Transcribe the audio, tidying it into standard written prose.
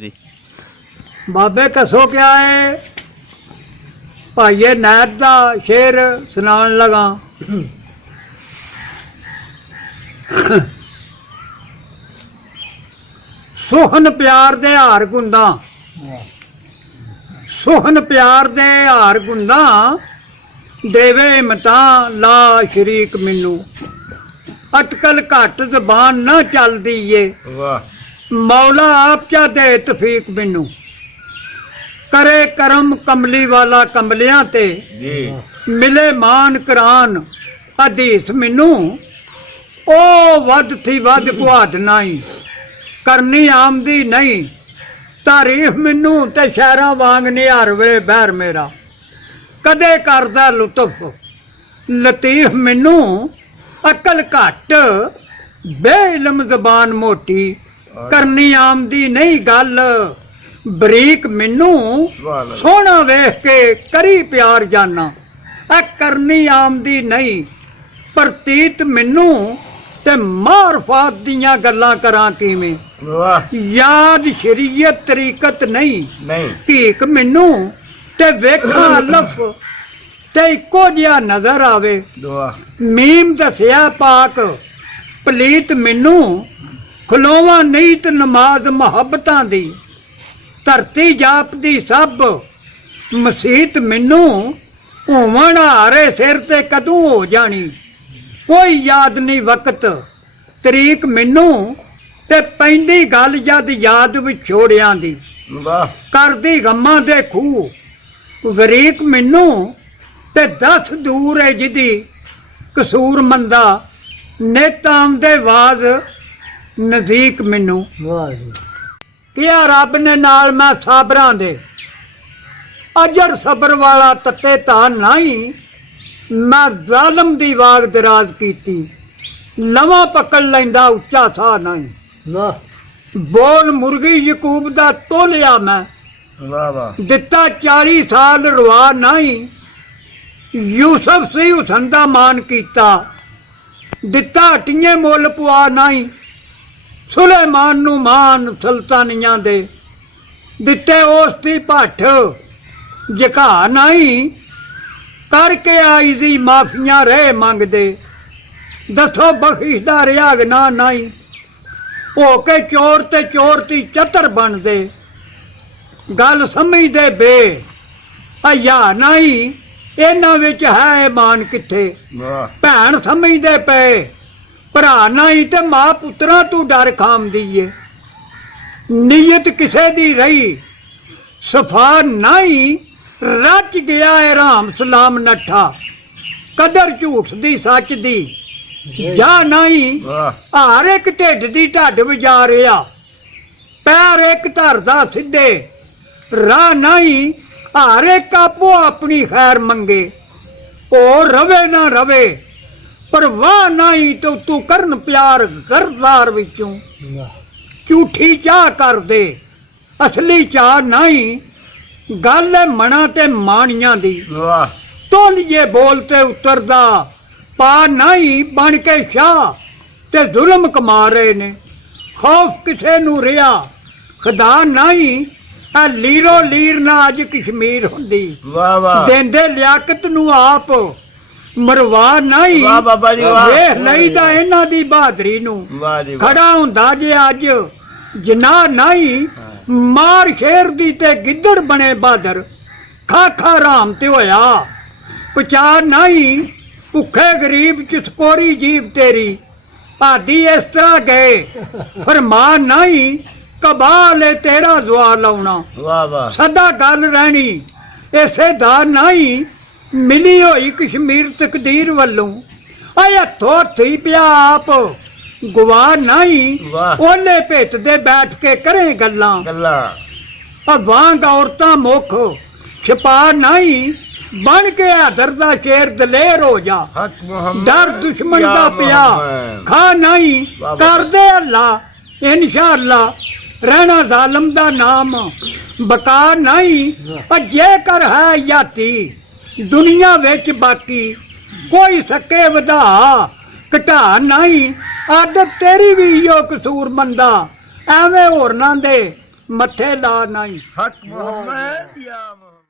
बाबे कसो क्या है भाईए नैत दा शेर सुनान लगा। सोहन प्यार दे हार गुंदा, सोहन प्यार दे हार गुंदा, देवे हिम्मता ला शरीक मैनू। अटकल घट जबान ना चलदी ये, मौला आप चा दे तफीक मैनू। करे करम कमली वाला कमलियां ते, मिले मान करान हदीस मैनू। ओ वध थी वध गुआद नहीं, करनी आमदी नहीं। तारीफ मैनू ते शहरां वांग निहार वे बहर मेरा। कदे करदा लुत्फ लतीफ मैनू। अकल घट बेइलम जबान मोटी, करनी आमदी नहीं गल बरीक मैनू। सोहना वेख के करी प्यार जाना, ए करनी आमदी नहीं प्रतीत मैनू। ते मारफात दियां गल्लां करां किवें, याद शरीयत तरीकत नहीं ठीक मैनू। ते वेखां लफ ते इक्को जिहा नजर आवे, मीम दसिया पाक पलीत मैनू। खलोवा नीत नमाज मुहब्बतां दी, धरती जापदी सब मसीत मैनू। होवन हारे सिर ते कदों हो जानी, कोई याद नहीं वक्त तरीक मैनू। ते पैंदी गल जद याद विछोड़ियां दी, करदी गम्मां दे खूह गरीक मैनू। ते दस दूर है जिदी कसूर मंदा, नित आमदे वाज नज़दीक मैनू। किया रब ने नाल मैं साबरां दे, अजर सबर वाला तत्ते तान नहीं। मैं जालम दी वाग दराज कीती, लवा पकड़ लैंदा उच्चा सा नहीं। बोल मुर्गी यकूब दा तोलिया मैं, दिता 40 साल रुआ नहीं। यूसुफ सी हुसन दा मान कीता, दिता हटिये मुल पुआ नहीं। सुलेमान नू मान सुल्तानियां दे, दिते उस दी भट्ठ झका नहीं। करके आई दी माफियां रह मंगदे, दसो बख्शिशदा रिहा गनाह नहीं। हो के चोर ते चोर दी चतर बनदे, गल समझदे बे हया नहीं। इन्हां विच है ईमान किथे, भैन समझदे पे भरा नहीं। ते मां पुत्रा तू डर खामदी है, नीयत किसे दी रही सफा नहीं। रच गया है राम सलाम नठा, कदर झूठ दी सच दी जा नहीं। हर एक ढिड दी ढड वजा रिहा, पैर एक धरदा सीधे राह नहीं। हर एक आपो अपनी खैर मंगे, ओ रवे ना रवे परवाह नहीं। तो तू करन प्यार गरदार विचों, झूठी चाह कर दे असली चाह नहीं। गल है मना ते माणियां दी, तोलिए बोलते उतरदा पा नहीं। बन के शाह ते जुल्म कमा रहे ने, खौफ किसे नू रिहा खुदा नहीं। आ लीरो लीर ना अज कश्मीर हुंदी, देंदे लियाकत नू आप मरवा नहीं। वेख लईदा इन्हां दी बहादरी नू, खड़ा हुंदा जे अज जनाह नहीं। मार शेर दी ते गिद्दड़ बने बहादुर, खाखा राम ते होया पचा नहीं। भुखे गरीब चसकोरी जीव तेरी, आदि इस तरह गए फरमान नहीं। कबाल है तेरा जवाल आउना, सदा गल रहनी इसे दा नहीं। मिली होई कश्मीर तकदीर वल्लों, आए हथों हथी पिया आप गुवा नहीं। ओले भेट दे बैठ के करें गल्लां, वांग औरतां मुख छिपा नहीं। बन के हैदर दा शेर दलेर हो जा, डर दुश्मन दा पिया खा नहीं। कर दे अल्लाह इंशाअल्लाह रहना जालम दा नाम बका नहीं। जेकर है याती दुनिया विच बाकी, कोई सके वधा घटा नहीं। आदत तेरी भी यो कसूर मंदा, एवें होरनां दे ਮੱਥੇ ਲਾ ਨਹੀਂ ਹਕ ਮੁਹੰਮਦ